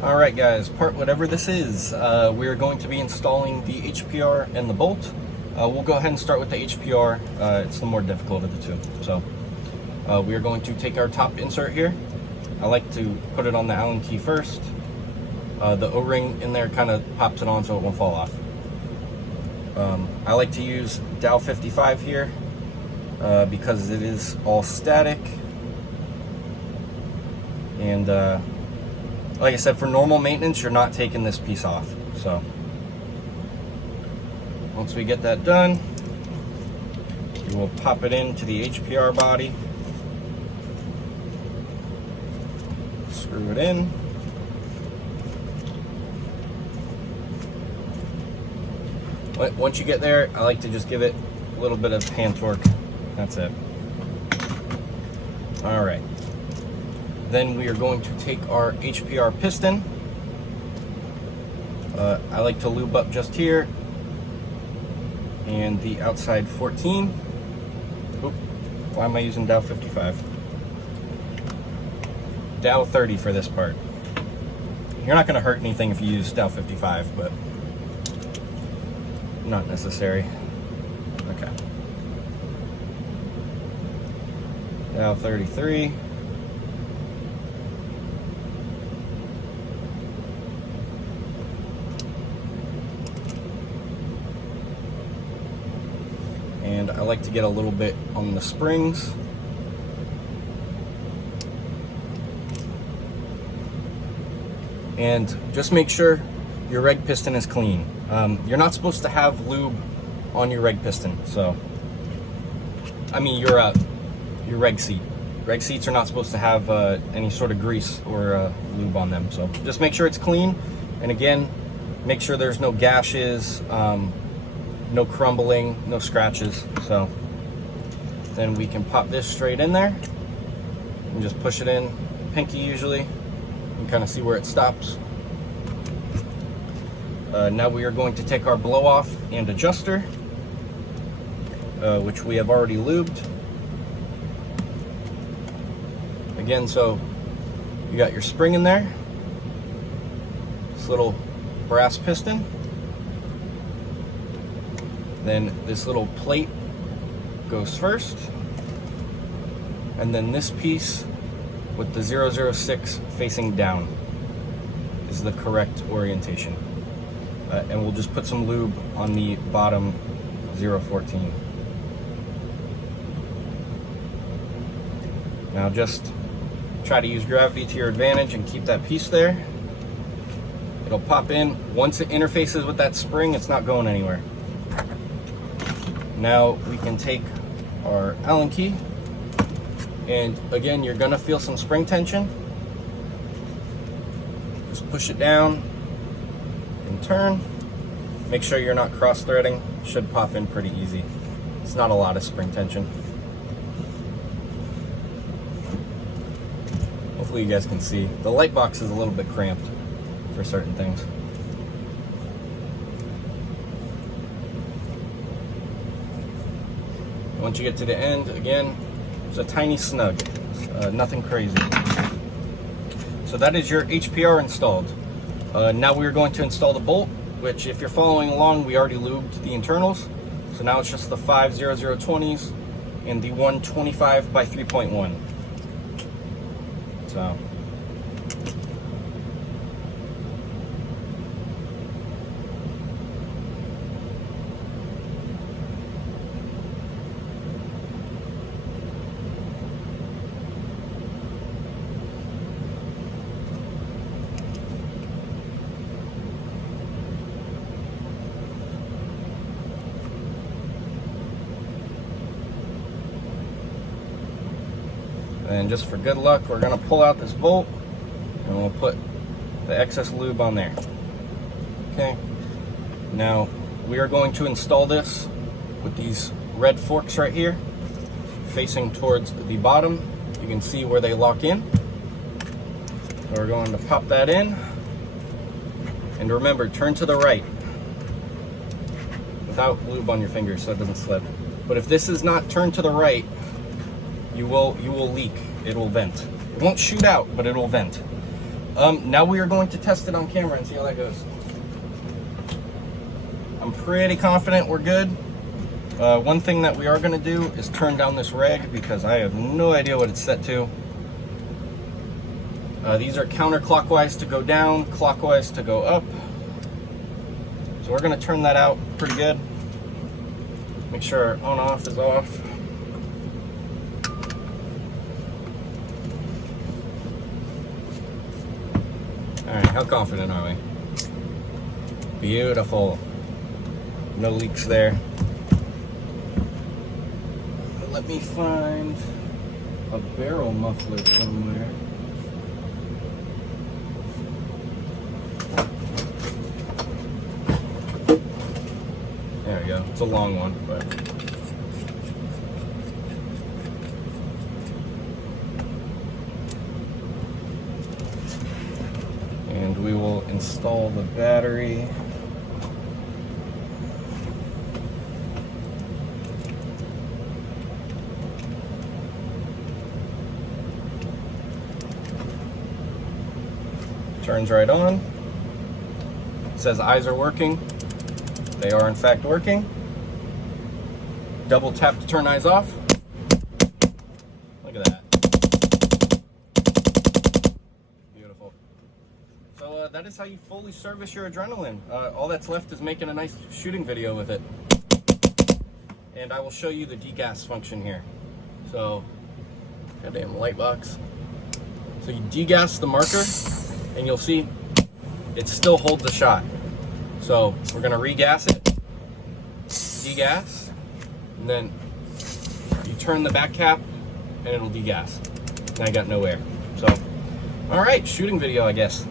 Alright guys, part whatever this is, we're going to be installing the HPR and the bolt. We'll go ahead and start with the HPR. It's the more difficult of the two. So we are going to take our top insert here. I like to put it on the Allen key first. The O-ring in there kind of pops it on so it won't fall off. I like to use Dow 55 here because it is all static. And like I said, for normal maintenance, you're not taking this piece off. So once we get that done, we will pop it into the HPR body, screw it in. Once you get there, I like to just give it a little bit of hand torque. That's it. All right. Then we are going to take our HPR piston. I like to lube up just here and the outside 14. Oop, why am I using Dow 55? Dow 30 for this part. You're not going to hurt anything if you use Dow 55, but not necessary. Okay. Dow 33. And I like to get a little bit on the springs. And just make sure your reg piston is clean. You're not supposed to have lube on your reg piston. So, I mean your reg seat. Reg seats are not supposed to have any sort of grease or lube on them. So just make sure it's clean. And again, make sure there's no gashes, no crumbling, no scratches. So then we can pop this straight in there and just push it in, pinky usually, and kind of see where it stops. Now we are going to take our blow off and adjuster, which we have already lubed. Again, so you got your spring in there, this little brass piston. Then this little plate goes first, and then this piece with the 006 facing down is the correct orientation. And we'll just put some lube on the bottom 014. Now just try to use gravity to your advantage and keep that piece there. It'll pop in. Once it interfaces with that spring, it's not going anywhere. Now we can take our Allen key, and again, you're gonna feel some spring tension. Just push it down and turn. Make sure you're not cross-threading. Should pop in pretty easy. It's not a lot of spring tension. Hopefully you guys can see. The light box is a little bit cramped for certain things. Once you get to the end, again, it's a tiny snug, nothing crazy. So that is your HPR installed. Now we're going to install the bolt, which if you're following along, we already lubed the internals. So now it's just the 50020s and the 125 by 3.1. So. And just for good luck, we're gonna pull out this bolt and we'll put the excess lube on there. Okay. Now we are going to install this with these red forks right here, facing towards the bottom. You can see where they lock in. So we're going to pop that in. And remember, turn to the right without lube on your fingers so it doesn't slip. But if this is not turned to the right, you will leak. It will vent. It won't shoot out, but it will vent. Now we are going to test it on camera and see how that goes. I'm pretty confident we're good. One thing that we are going to do is turn down this reg because I have no idea what it's set to. These are counterclockwise to go down, clockwise to go up. So we're going to turn that out pretty good. Make sure our on-off is off. Alright, how confident are we? Beautiful. No leaks there. Let me find a barrel muffler somewhere. There we go. It's a long one, but and we will install the battery. Turns right on. It says eyes are working. They are in fact working. Double tap to turn eyes off. Look at that. Beautiful. So that is how you fully service your adrenaline. All that's left is making a nice shooting video with it. And I will show you the degas function here. So, goddamn light box. So you degas the marker, and you'll see it still holds a shot. So we're gonna regas it, degas, and then you turn the back cap and it'll degas. And I got no air. So, all right, shooting video, I guess.